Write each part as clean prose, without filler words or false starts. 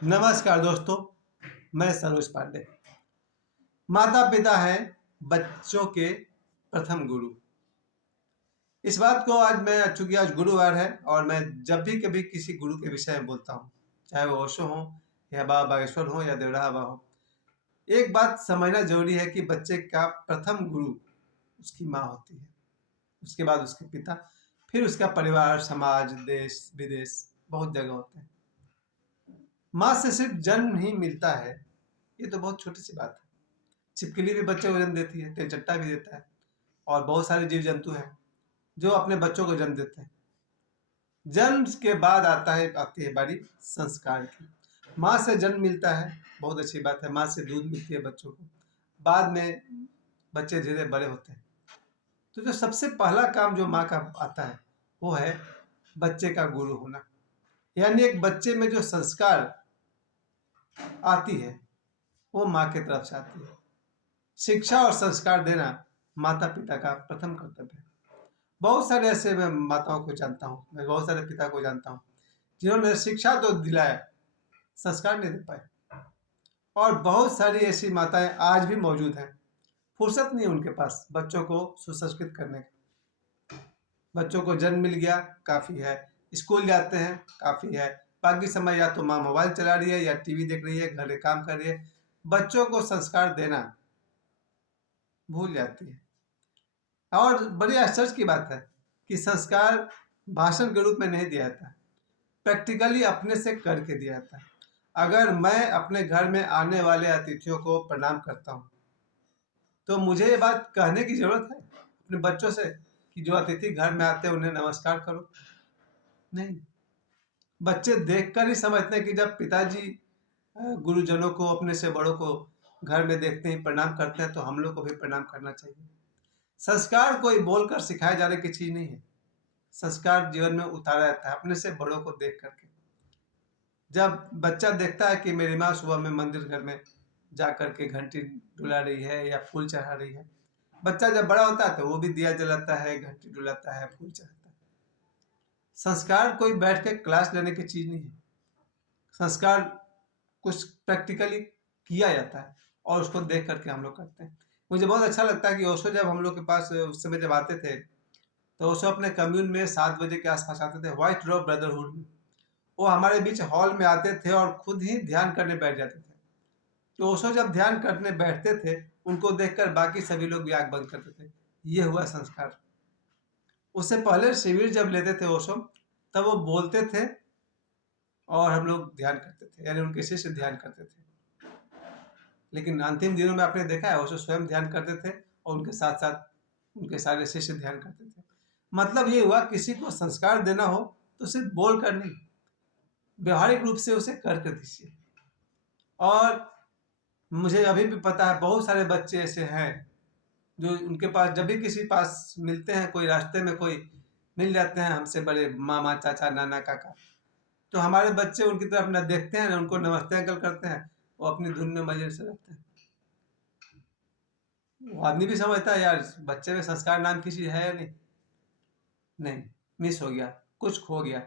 नमस्कार दोस्तों, मैं सरोज पांडे। माता पिता हैं बच्चों के प्रथम गुरु। इस बात को आज मैं, चूंकि आज गुरुवार है और मैं जब भी कभी किसी गुरु के विषय में बोलता हूँ, चाहे वो ओशो हो या बाबा बागेश्वर हो या देवराहा बाबा हो, एक बात समझना जरूरी है कि बच्चे का प्रथम गुरु उसकी माँ होती है, उसके बाद उसके पिता, फिर उसका परिवार, समाज, देश विदेश, बहुत जगह होते हैं। माँ से सिर्फ जन्म ही मिलता है, ये तो बहुत छोटी सी बात है। छिपकली भी बच्चे को जन्म देती है, तेलचट्टा भी देता है, और बहुत सारे जीव जंतु हैं जो अपने बच्चों को जन्म देते हैं। जन्म के बाद आती है बारी संस्कार की। माँ से जन्म मिलता है, बहुत अच्छी बात है, माँ से दूध मिलती है बच्चों को, बाद में बच्चे धीरे बड़े होते हैं। तो जो सबसे पहला काम जो माँ का आता है वो है बच्चे का गुरु होना। यानी एक बच्चे में जो संस्कार आती है वो माँ की तरफ से आती है। शिक्षा और संस्कार देना माता पिता का प्रथम कर्तव्य है। बहुत सारे ऐसे मैं माताओं को जानता हूँ, मैं बहुत सारे पिता को जानता हूँ जिन्होंने शिक्षा तो दिलाया, संस्कार नहीं दे पाए। और बहुत सारी ऐसी माताएं आज भी मौजूद हैं, फुर्सत नहीं है उनके पास बच्चों को सुसंस्कृत करने की। बच्चों को जन्म मिल गया, काफ़ी है, स्कूल जाते हैं, काफ़ी है, बाकी समय या तो माँ मोबाइल चला रही है या टीवी देख रही है, घर के काम कर रही है, बच्चों को संस्कार देना भूल जाती है। और बड़ी आश्चर्य की बात है कि संस्कार भाषण के रूप में नहीं दिया जाता, प्रैक्टिकली अपने से करके दिया जाता है। अगर मैं अपने घर में आने वाले अतिथियों को प्रणाम करता हूँ तो मुझे ये बात कहने की जरूरत है अपने बच्चों से कि जो अतिथि घर में आते हैं उन्हें नमस्कार करो? नहीं, बच्चे देखकर ही समझते हैं कि जब पिताजी गुरुजनों को, अपने से बड़ों को घर में देखते ही प्रणाम करते हैं तो हम लोग को भी प्रणाम करना चाहिए। संस्कार कोई बोलकर सिखाए जाने की चीज नहीं है, संस्कार जीवन में उतारा जाता है अपने से बड़ों को देख करके। जब बच्चा देखता है कि मेरी माँ सुबह में मंदिर घर में जा करके घंटी डुला रही है या फूल चढ़ा रही है, बच्चा जब बड़ा होता है तो वो भी दिया जलाता है, घंटी डुलाता है, फूल चढ़ाता है। संस्कार कोई बैठ के क्लास लेने की चीज नहीं है, संस्कार कुछ प्रैक्टिकली किया जाता है और उसको देख करके हम लोग करते हैं। मुझे बहुत अच्छा लगता है कि ओशो जब हम लोग के पास उस समय जब आते थे तो ओशो अपने कम्यून में 7 बजे के आसपास आते थे, व्हाइट रोब ब्रदरहुड में। वो हमारे बीच हॉल में आते थे और खुद ही ध्यान करने बैठ जाते थे। तो ओशो जब ध्यान करने बैठते थे, उनको देखकर बाकी सभी लोग भी आंख बंद करते थे। ये हुआ संस्कार। उससे पहले शिविर जब लेते थे ओशो, तब वो बोलते थे और हम लोग ध्यान करते थे, यानी उनके शिष्य ध्यान करते थे। लेकिन अंतिम दिनों में आपने देखा है ओशो स्वयं ध्यान करते थे और उनके साथ साथ उनके सारे शिष्य ध्यान करते थे। मतलब ये हुआ, किसी को संस्कार देना हो तो सिर्फ बोल कर नहीं, व्यवहारिक रूप से उसे कर दीजिए। और मुझे अभी भी पता है बहुत सारे बच्चे ऐसे हैं जो उनके पास जब भी किसी पास मिलते हैं, कोई रास्ते में कोई मिल जाते हैं हमसे बड़े, मामा, चाचा, नाना, काका, तो हमारे बच्चे उनकी तरफ न देखते हैं न उनको नमस्ते अंकल करते हैं, वो अपनी धुन में मजे से रहते हैं। वो आदमी भी समझता है यार बच्चे में संस्कार नाम की चीज है या नहीं, नहीं, मिस हो गया, कुछ खो गया।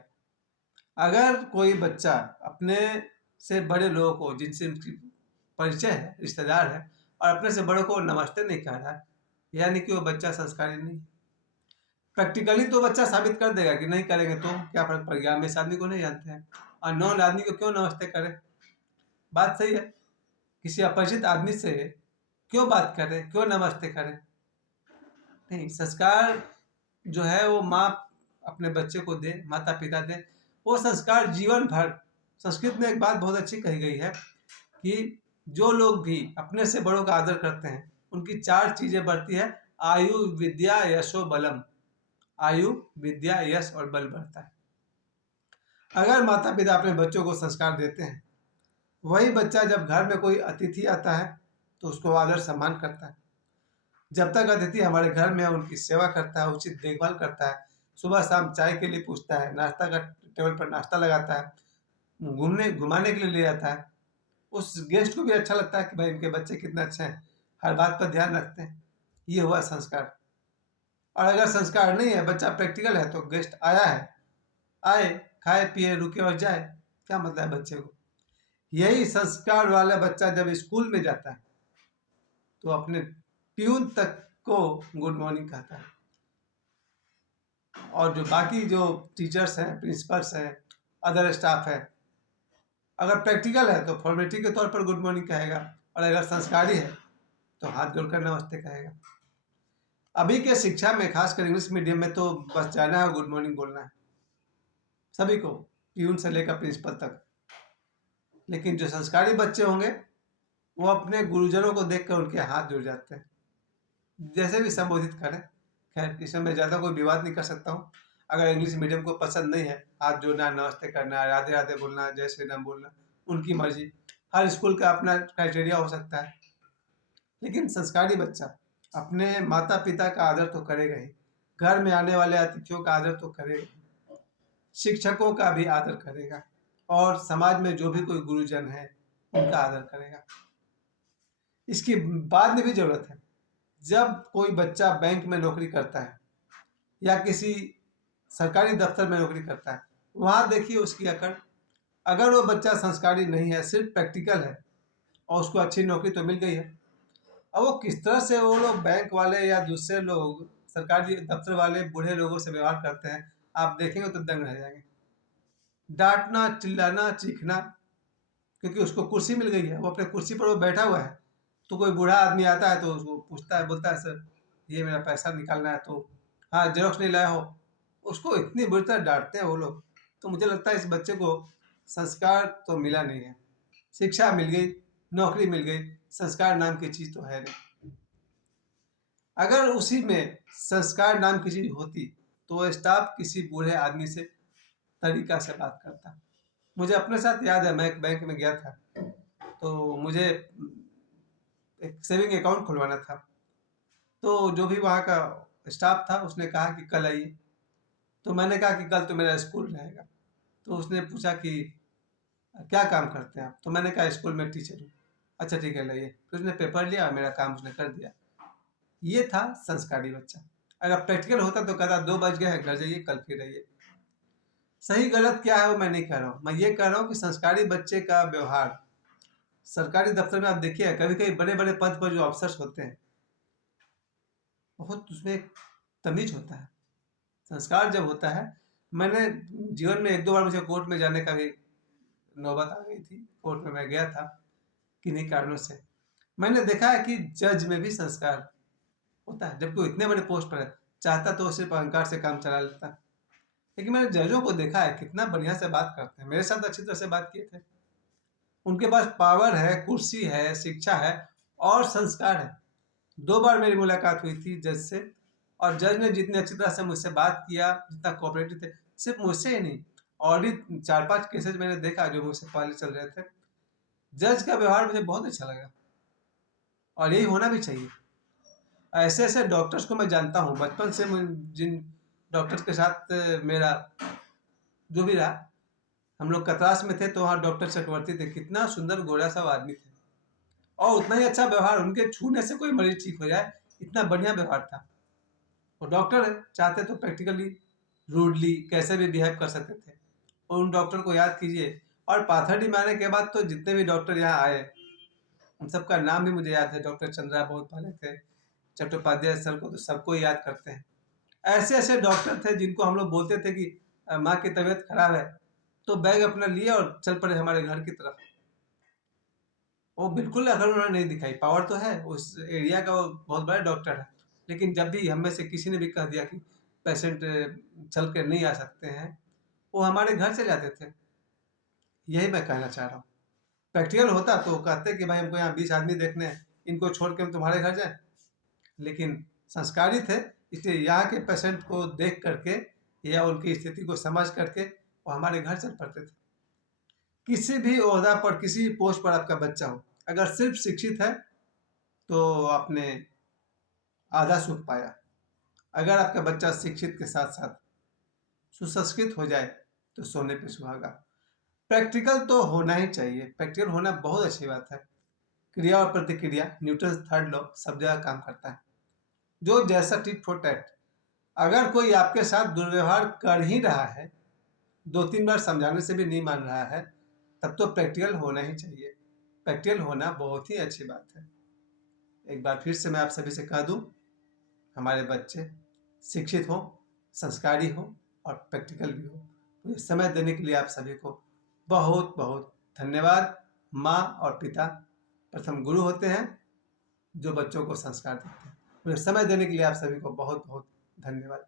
अगर कोई बच्चा अपने से बड़े लोगों को, जिनसे उनकी परिचय है, रिश्तेदार है, और अपने से बड़ों को नमस्ते नहीं कह रहा है, यानी कि वो बच्चा संस्कारी नहीं। प्रैक्टिकली तो बच्चा साबित कर देगा कि नहीं करेंगे तो क्या फर्क पड़ गया, हम इस आदमी को नहीं जानते हैं और नॉन आदमी को क्यों नमस्ते करें। बात सही है, किसी अपरिचित आदमी से क्यों बात करें, क्यों नमस्ते करें। नहीं, संस्कार जो है वो माँ अपने बच्चे को दे, माता पिता दे, वो संस्कार जीवन भर। संस्कृत में एक बात बहुत अच्छी कही गई है कि जो लोग भी अपने से बड़ों का आदर करते हैं उनकी 4 चीजें बढ़ती है: आयु, विद्या, यशो, बलम। आयु, विद्या, यश और बल बढ़ता है। अगर माता पिता अपने बच्चों को संस्कार देते हैं, वही बच्चा जब घर में कोई अतिथि आता है तो उसको आदर सम्मान करता है। जब तक अतिथि हमारे घर में है उनकी सेवा करता है, उचित देखभाल करता है, सुबह शाम चाय के लिए पूछता है, नाश्ता का टेबल पर नाश्ता लगाता है, घूमने घुमाने के लिए ले जाता है, उस गेस्ट को भी अच्छा लगता है कि भाई इनके बच्चे कितने अच्छे हैं, हर बात पर ध्यान रखते हैं। ये हुआ संस्कार। और अगर संस्कार नहीं है, बच्चा प्रैक्टिकल है, तो गेस्ट आया है, आए, खाए पिए, रुके और जाए, क्या मतलब है बच्चे को। यही संस्कार वाला बच्चा जब स्कूल में जाता है तो अपने प्यून तक को गुड मॉर्निंग कहता है, और जो बाकी जो टीचर्स हैं, प्रिंसिपल्स हैं, अदर स्टाफ है, अगर प्रैक्टिकल है तो फॉर्मेलिटी के तौर पर गुड मॉर्निंग कहेगा, और अगर संस्कारी है तो हाथ जोड़कर नमस्ते कहेगा। अभी के शिक्षा में खासकर इंग्लिश मीडियम में तो बस जाना है और गुड मॉर्निंग बोलना है सभी को, प्यून से लेकर प्रिंसिपल तक। लेकिन जो संस्कारी बच्चे होंगे वो अपने गुरुजनों को देखकर उनके हाथ जुड़ जाते हैं, जैसे भी संबोधित करें। खैर इसमें मैं ज़्यादा कोई विवाद नहीं कर सकता हूँ। अगर इंग्लिश मीडियम को पसंद नहीं है हाथ जोड़ना, नमस्ते करना, राधे राधे बोलना, जय श्री राम बोलना, उनकी मर्जी। हर स्कूल का अपना क्राइटेरिया हो सकता है। लेकिन संस्कारी बच्चा अपने माता पिता का आदर तो करेगा ही, घर में आने वाले अतिथियों का आदर तो करेगा, शिक्षकों का भी आदर करेगा, और समाज में जो भी कोई गुरुजन है उनका आदर करेगा। इसकी बाद में भी जरूरत है, जब कोई बच्चा बैंक में नौकरी करता है या किसी सरकारी दफ्तर में नौकरी करता है, वहाँ देखिए उसकी अकड़। अगर वो बच्चा संस्कारी नहीं है, सिर्फ प्रैक्टिकल है और उसको अच्छी नौकरी तो मिल गई है, अब वो किस तरह से वो लोग बैंक वाले या दूसरे लोग सरकारी दफ्तर वाले बूढ़े लोगों से व्यवहार करते हैं, आप देखेंगे तो दंग रह जाएंगे। डांटना, चिल्लाना, चीखना, क्योंकि उसको कुर्सी मिल गई है, वो अपने कुर्सी पर वो बैठा हुआ है, तो कोई बूढ़ा आदमी आता है तो उसको पूछता है, बोलता है सर ये मेरा पैसा निकालना है, तो हाँ जेरोक्स नहीं लाया हो, उसको इतनी बुरी तरह डांटते हैं वो लोग। तो मुझे लगता है इस बच्चे को संस्कार तो मिला नहीं है। शिक्षा मिल गई, नौकरी मिल गई, संस्कार नाम की चीज़ तो है नहीं। अगर उसी में संस्कार नाम की चीज़ होती तो स्टाफ किसी बूढ़े आदमी से तरीका से बात करता। मुझे अपने साथ याद है, मैं एक बैंक में गया था तो मुझे एक सेविंग अकाउंट खुलवाना था, तो जो भी वहाँ का स्टाफ था उसने कहा कि कल आइए। तो मैंने कहा कि कल तो मेरा स्कूल रहेगा। तो उसने पूछा कि क्या काम करते हैं आप, तो मैंने कहा स्कूल में टीचर हूँ। अच्छा ठीक है लाइए। फिर उसने पेपर लिया और मेरा काम उसने कर दिया। ये था संस्कारी बच्चा। अगर प्रैक्टिकल होता तो कहता 2 बज गए हैं, घर जाइए, कल फिर आइए। सही गलत क्या है वो मैं नहीं कह रहा हूँ, मैं ये कह रहा हूँ कि संस्कारी बच्चे का व्यवहार सरकारी दफ्तर में आप देखिए, कभी कभी बड़े बड़े पद पर जो अफसर होते हैं बहुत उसमें तमीज होता है, संस्कार जब होता है। मैंने जीवन में 1-2 बार मुझे कोर्ट में जाने का भी नौबत आ गई थी। कोर्ट में मैं गया था किन्हीं कारणों से। मैंने देखा है कि जज में भी संस्कार होता है, जबकि वो इतने बड़े पोस्ट पर है, चाहता तो सिर्फ अहंकार से काम चला लेता। लेकिन मैंने जजों को देखा है कितना बढ़िया से बात करते हैं, मेरे साथ अच्छी तरह से बात किए थे। उनके पास पावर है, कुर्सी है, शिक्षा है और संस्कार है। 2 बार मेरी मुलाकात हुई थी जज से, और जज ने जितनी अच्छी तरह से मुझसे बात किया, जितना कोऑपरेटिव थे, सिर्फ मुझसे ही नहीं, और भी 4-5 केसेज मैंने देखा जो मुझसे पहले चल रहे थे। जज का व्यवहार मुझे बहुत अच्छा लगा, और यही होना भी चाहिए। ऐसे ऐसे डॉक्टर्स को मैं जानता हूँ, बचपन से जिन डॉक्टर्स के साथ मेरा जो भी रहा, हम लोग कतरास में थे तो वहाँ डॉक्टर चक्रवर्ती थे, कितना सुंदर गोरा सा आदमी थे, और उतना ही अच्छा व्यवहार, उनके छूने से कोई मरीज ठीक हो जाए, इतना बढ़िया व्यवहार था। वो डॉक्टर है, चाहते तो प्रैक्टिकली रूडली कैसे भी बिहेव कर सकते थे। और उन डॉक्टर को याद कीजिए, और पाथरडी में आने के बाद तो जितने भी डॉक्टर यहाँ आए उन सबका नाम भी मुझे याद है। डॉक्टर चंद्रा बहुत पहले थे, चट्टोपाध्याय सर को तो सबको याद करते हैं। ऐसे ऐसे डॉक्टर थे जिनको हम लोग बोलते थे कि माँ की तबीयत खराब है, तो बैग अपना लिए और चल पड़े हमारे घर की तरफ। वो बिल्कुल अगर उन्होंने नहीं दिखाई, पावर तो है, उस एरिया का वो बहुत बड़ा डॉक्टर है, लेकिन जब भी हम में से किसी ने भी कह दिया कि पेशेंट चल कर नहीं आ सकते हैं, वो हमारे घर से जाते थे। यही मैं कहना चाह रहा हूँ। प्रैक्टिकल होता तो कहते कि भाई हमको यहाँ 20 आदमी देखने हैं, इनको छोड़ के हम तुम्हारे घर जाएं। लेकिन संस्कारी थे, इसलिए यहाँ के पेशेंट को देख करके या उनकी स्थिति को समझ करके वो हमारे घर चल पड़ते थे। किसी भी ओहदा पर, किसी भी पोस्ट पर आपका बच्चा हो, अगर सिर्फ शिक्षित है तो आपने आधा सुख पाया। अगर आपका बच्चा शिक्षित के साथ साथ सुसंस्कृत हो जाए तो सोने पे सुहागा। प्रैक्टिकल तो होना ही चाहिए, प्रैक्टिकल होना बहुत अच्छी बात है। क्रिया और प्रतिक्रिया, न्यूटन 3rd लॉ सब जगह काम करता है। जो जैसा टिट फॉर टैट। अगर कोई आपके साथ दुर्व्यवहार कर ही रहा है, 2-3 बार समझाने से भी नहीं मान रहा है, तब तो प्रैक्टिकल होना ही चाहिए। प्रैक्टिकल होना बहुत ही अच्छी बात है। एक बार फिर से मैं आप सभी से कह दूं, हमारे बच्चे शिक्षित हो, संस्कारी हो और प्रैक्टिकल भी हो। मुझे समय देने के लिए आप सभी को बहुत बहुत धन्यवाद। माँ और पिता प्रथम गुरु होते हैं जो बच्चों को संस्कार देते हैं। मुझे समय देने के लिए आप सभी को बहुत बहुत धन्यवाद।